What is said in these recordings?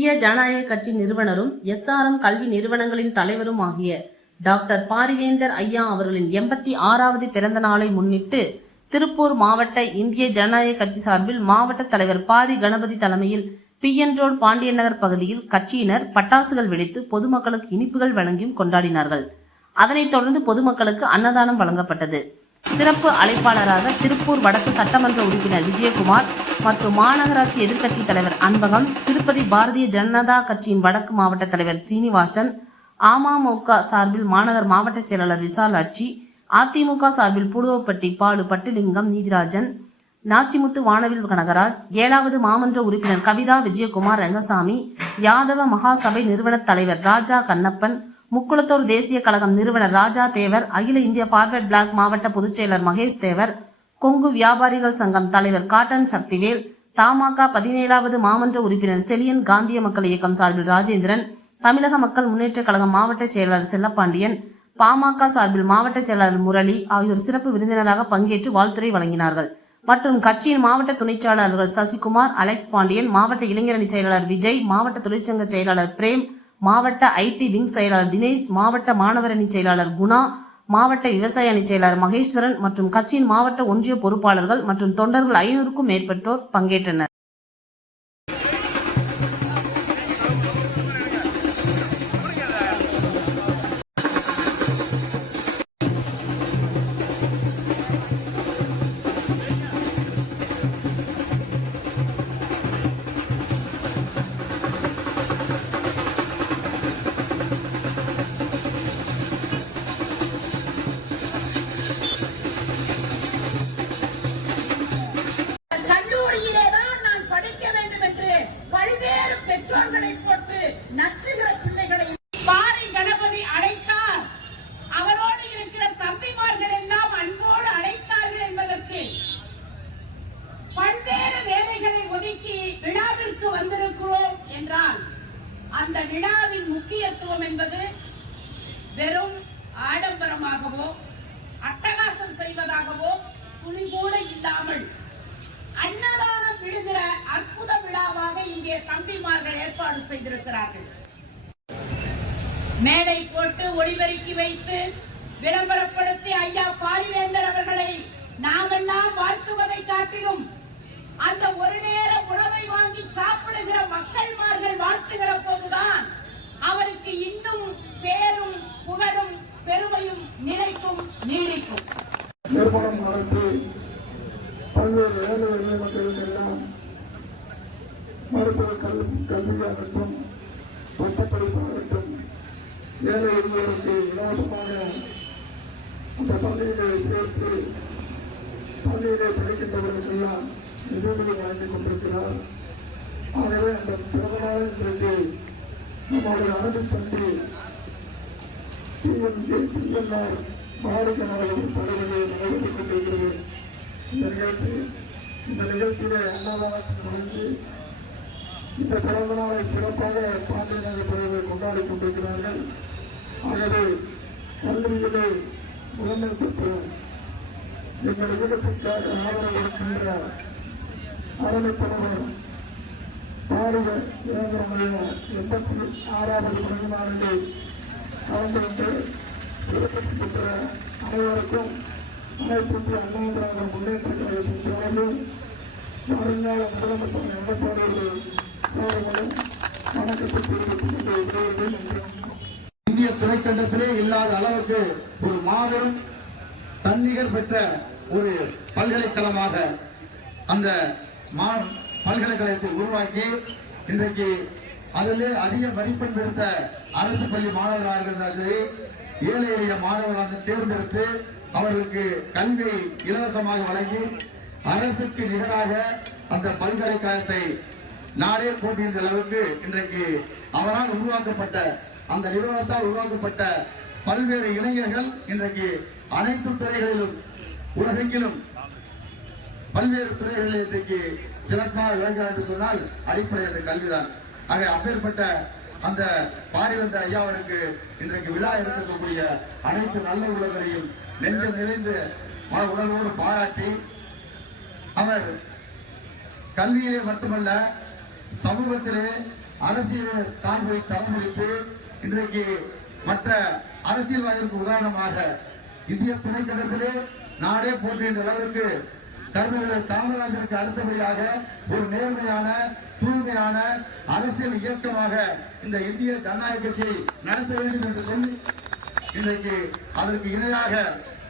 இந்திய ஜனநாயக கட்சி நிறுவனரும் SRM கல்வி நிறுவனங்களின் தலைவரும் ஆகிய டாக்டர் பாரிவேந்தர் ஐயா அவர்களின் 86வது பிறந்த நாளை முன்னிட்டு திருப்பூர் மாவட்ட இந்திய ஜனநாயக கட்சி சார்பில் மாவட்ட தலைவர் பாரி கணபதி தலைமையில் PN ரோடு பாண்டியன் நகர் பகுதியில் கட்சியினர் பட்டாசுகள் வெடித்து பொதுமக்களுக்கு இனிப்புகள் வழங்கியும் கொண்டாடினார்கள். அதனைத் தொடர்ந்து பொதுமக்களுக்கு அன்னதானம் வழங்கப்பட்டது. சிறப்பு அழைப்பாளராக திருப்பூர் வடக்கு சட்டமன்ற உறுப்பினர் விஜயகுமார் மற்றும் மாநகராட்சி எதிர்க்கட்சி தலைவர் அன்பகம், திருப்பதி பாரதிய ஜனதா கட்சியின் வடக்கு மாவட்ட தலைவர் சீனிவாசன், அமமுக சார்பில் மாநகர் மாவட்ட செயலாளர் விசாலாட்சி, அதிமுக சார்பில் புடுவப்பட்டி பாலு பட்டுலிங்கம் நீதிராஜன், நாச்சிமுத்து வானவில் கனகராஜ், 7வது மாமன்ற உறுப்பினர் கவிதா விஜயகுமார் ரங்கசாமி, யாதவ மகாசபை நிறுவன தலைவர் ராஜா கண்ணப்பன், முக்குளத்தூர் தேசிய கழகம் நிறுவனர் ராஜா தேவர், அகில இந்திய பார்வர்ட் பிளாக் மாவட்ட பொதுச் செயலர் மகேஷ் தேவர், கொங்கு வியாபாரிகள் சங்கம் தலைவர் காட்டன் சக்திவேல், தமாக 17வது மாமன்ற உறுப்பினர் செலியன், காந்திய மக்கள் இயக்கம் சார்பில் ராஜேந்திரன், தமிழக மக்கள் முன்னேற்ற கழகம் மாவட்ட செயலாளர் செல்லப்பாண்டியன், பாமக சார்பில் மாவட்ட செயலாளர் முரளி ஆகியோர் சிறப்பு விருந்தினராக பங்கேற்று வாழ்த்துரை வழங்கினார்கள். மற்றும் கட்சியின் மாவட்ட துணைச் செயலாளர்கள் சசிகுமார், அலெக்ஸ் பாண்டியன், மாவட்ட இளைஞரணி செயலாளர் விஜய், மாவட்ட தொழிற்சங்க செயலாளர் பிரேம், மாவட்ட IT விங் செயலாளர் தினேஷ், மாவட்ட மாணவர் அணி செயலாளர் குணா, மாவட்ட விவசாய அணி செயலாளர் மகேஸ்வரன் மற்றும் கட்சியின் மாவட்ட ஒன்றிய பொறுப்பாளர்கள் மற்றும் தொண்டர்கள் 500க்கும் மேற்பட்டோர் பங்கேற்றனர். பெற்றோர்களை போட்டு நச்சுகிற பிள்ளைகளை பாரி கணபதி அழைத்தார். அவரோடு இருக்கிற தம்பிமார்கள் எல்லாம் அன்போடு அழைத்தார்கள் என்பதற்கு பல்வேறு வேலைகளை ஒதுக்கி விழாவிற்கு வந்திருக்கிறோம் என்றால் அந்த விழாவின் முக்கியத்துவம் என்பது வெறும் ஆடம்பரமாகவோ அட்டகாசம் செய்வதாகவோ துணி கூட இல்லாமல் அன்னதானம் விடுகிற அற்புத விழாவாக இங்கே தம்பிமார்கள் ஏற்பாடு செய்திருக்கிறார்கள். மேடை போட்டு ஒளிபெருக்கி வைத்து விளம்பரப்படுத்தி ஐயா பாரிவேந்தர் அவர்களை நாமெல்லாம் வாழ்த்துவதை காட்டிலும் அந்த ஒரு நேர உணவை வாங்கி சாப்பிடுகிற மக்கள்மார்கள் வாழ்த்துகிற போதுதான் அவருக்கு இன்னும் பேரும் புகழும் பெருமையும் நிலைக்கும் நீடிக்கும். பல்வேறு ஏழை எளிய மக்களுக்கு எல்லாம் மருத்துவ கல்வியாகட்டும் பட்டப்படிப்பாகட்டும் ஏழை எளியோருக்கு இலவசமாக அந்த பள்ளியிலே சேர்த்து பள்ளியிலே படிக்கின்றவர்களுக்கெல்லாம் நிதிகளை வழங்கிக் கொண்டிருக்கிறார். ஆகவே அந்த பிறந்த நாளை இன்றைக்கு நம்முடைய அரபி தம்பி PNR பாரதிய நகரில் தலைவரை நடைபெற்றுக் கொண்டிருக்கிறது. இந்த நிகழ்ச்சியிலே அன்னதானத்தை வழங்கி இந்த பிறந்த நாளை சிறப்பாக பாண்டியன் நகர் பகுதியை கொண்டாடி கொண்டிருக்கிறார்கள். ஆகவே கல்வியிலே முதன்மை பெற்ற எங்கள் இயக்கத்திற்காக ஆதரவு இருக்கின்ற அரணை தலைவர் பாரிவேந்தருடைய 86வது பிறந்த நாளிலே கலந்து கொண்டு சிறப்பிக்கின்ற அனைவருக்கும் அனைத்து அண்ணா திராவிட முன்னேற்ற கழகத்தின் சார்பில் வருங்கால முதலமைச்சர் எடப்பாடியார்கள் சார்பிலும் வணக்கத்தை தெரிவித்துக் கொண்டு இந்திய துணைக்கண்டத்திலே இல்லாத அளவுக்கு ஒரு மாபெரும் தன்னிகர் பெற்ற ஒரு பல்கலைக்கழகமாக அந்த பல்கலைக்கழகத்தை உருவாக்கி இன்றைக்கு அதிலே அதிக மதிப்பெண் பெற்ற அரசு பள்ளி மாணவர்களாக இருந்தால் ஏழை எளிய மாணவர்களாக தேர்ந்தெடுத்து அவர்களுக்கு கல்வி இலவசமாக வழங்கி அரசுக்கு நிகராக அந்த பல்கலைக்கழகத்தை நாடே போட்டுகின்ற அளவுக்கு இன்றைக்கு அவரால் உருவாக்கப்பட்ட அந்த நிறுவனத்தால் உருவாக்கப்பட்ட பல்வேறு இளைஞர்கள் இன்றைக்கு அனைத்து துறைகளிலும் உலகெங்கிலும் பல்வேறு துறைகளில் இன்றைக்கு சிறப்பாக விளங்குகிறார் என்று சொன்னால் அடிப்படை அந்த கல்விதான். ஆக அப்பேற்பட்ட அந்த பாரிவேந்தர் ஐயாவிற்கு இன்றைக்கு விழா இருக்கக்கூடிய அனைத்து நல்ல உள்ளங்களையும் நெஞ்சம் நிறைந்து உடலோடு பாராட்டி அவர் கல்வியிலே மட்டுமல்ல சமூகத்திலே அரசியல் தாழ்வை தலைமுறைத்து இன்றைக்கு மற்ற அரசியல்வாதிகளுக்கு உதாரணமாக இந்திய துணைக்கண்டத்திலே நாடே போற்றுகின்ற அளவிற்கு கர்மவீரர் காமராஜருக்கு அடுத்தபடியாக ஒரு நேர்மையான தூய்மையான அரசியல் இயக்கமாக இந்த இந்திய ஜனநாயக கட்சியை நடத்த வேண்டும் என்று சொல்லி இன்றைக்கு அதற்கு இணையாக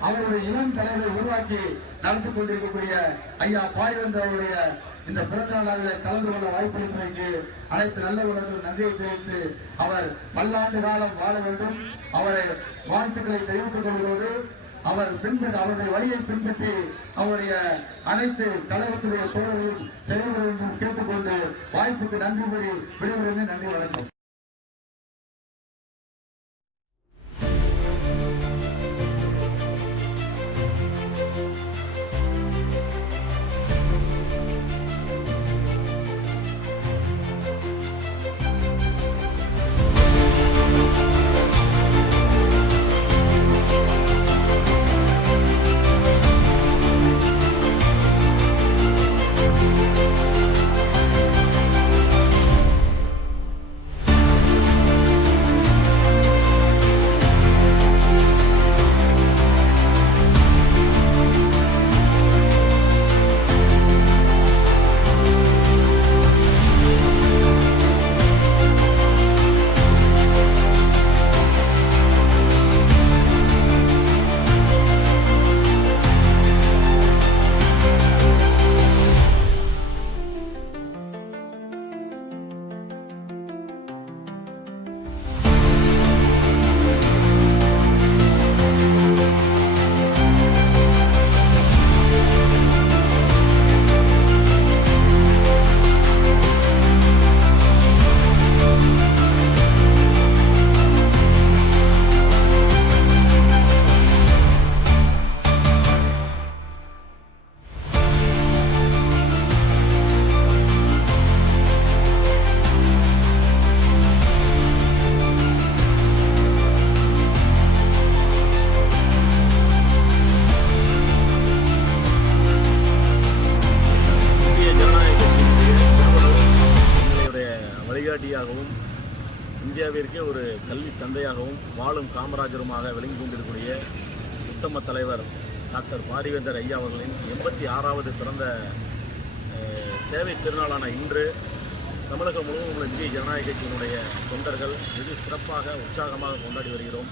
அவருடைய இளம் தலைவரை உருவாக்கி நடத்தி கொண்டிருக்கக்கூடிய ஐயா பாரிவேந்தர் அவருடைய இந்த பிறந்த நாளில் கலந்து கொள்ள வாய்ப்பளிப்பதற்கு அனைத்து நல்ல உலகம் நன்றியை தெரிவித்து அவர் பல்லாண்டு காலம் வாழ வேண்டும் அவரை வாழ்த்துக்களை தெரிவித்துக் கொள்வதோடு அவர் அவருடைய வழியை பின்பற்றி அவருடைய அனைத்து கழகத்துடைய தோழர்களும் செயல்பட வேண்டும் கேட்டுக்கொண்டு வாய்ப்புக்கு நன்றி கூறி விடைபெறுகிறேன். நன்றி, வணக்கம். வழிகாட்டியாகவும் இந்தியாவிற்கே ஒரு கல்வி தந்தையாகவும் வாழும் காமராஜருமாக விளங்கி கொண்டிருக்கூடிய உத்தம தலைவர் டாக்டர் பாரிவேந்தர் ஐயா அவர்களின் 86வது பிறந்த சேவை திருநாளான இன்று தமிழகம் முழுவதும் உள்ள இந்திய ஜனநாயக கட்சியினுடைய தொண்டர்கள் வெகு சிறப்பாக உற்சாகமாக கொண்டாடி வருகிறோம்.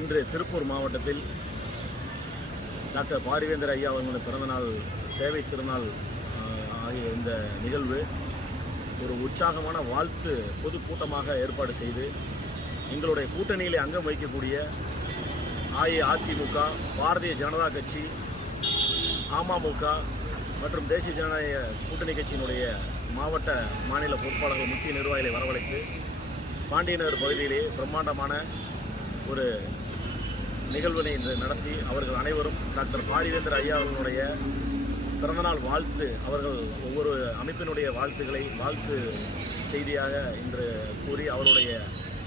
இன்று திருப்பூர் மாவட்டத்தில் டாக்டர் பாரிவேந்தர் ஐயா அவர்களின் பிறந்தநாள் சேவை திருநாள் ஆகிய இந்த நிகழ்வு ஒரு உற்சாகமான வாழ்த்து பொதுக்கூட்டமாக ஏற்பாடு செய்து எங்களுடைய கூட்டணியிலே அங்கம் வகிக்கக்கூடிய அஇஅதிமுக, பாரதிய ஜனதா கட்சி, அமமுக மற்றும் தேசிய ஜனநாயக கூட்டணி கட்சியினுடைய மாவட்ட மாநில பொறுப்பாளர்கள் முக்கிய நிர்வாகிகளை வரவழைத்து பாண்டியநகர் பகுதியிலே பிரம்மாண்டமான ஒரு நிகழ்வினை இன்று நடத்தி அவர்கள் அனைவரும் டாக்டர் பாரிவேந்தர் ஐயா அவர்களுடைய பிறந்தநாள் வாழ்த்து அவர்கள் ஒவ்வொரு அமைப்பினுடைய வாழ்த்து செய்தியாக இன்று கூறி அவருடைய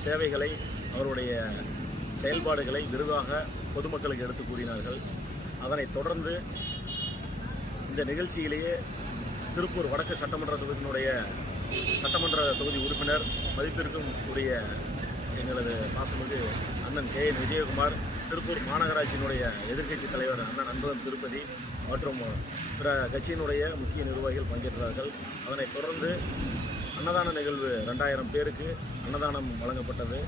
சேவைகளை அவருடைய செயல்பாடுகளை விரிவாக பொதுமக்களுக்கு எடுத்து கூறினார்கள். அதனைத் தொடர்ந்து இந்த நிகழ்ச்சியிலேயே திருப்பூர் வடக்கு சட்டமன்ற தொகுதியினுடைய சட்டமன்ற தொகுதி உறுப்பினர் மதிப்பிற்கும் உரிய எங்களது பாசமிகு அண்ணன் KN விஜயகுமார், திருப்பூர் மாநகராட்சியினுடைய எதிர்க்கட்சி தலைவர் அண்ணன் அன்புதன் திருப்பதி மற்றும் பிற கட்சியினுடைய முக்கிய நிர்வாகிகள் பங்கேற்றார்கள். அதனைத் தொடர்ந்து அன்னதான நிகழ்வு 2000 பேருக்கு அன்னதானம் வழங்கப்பட்டது.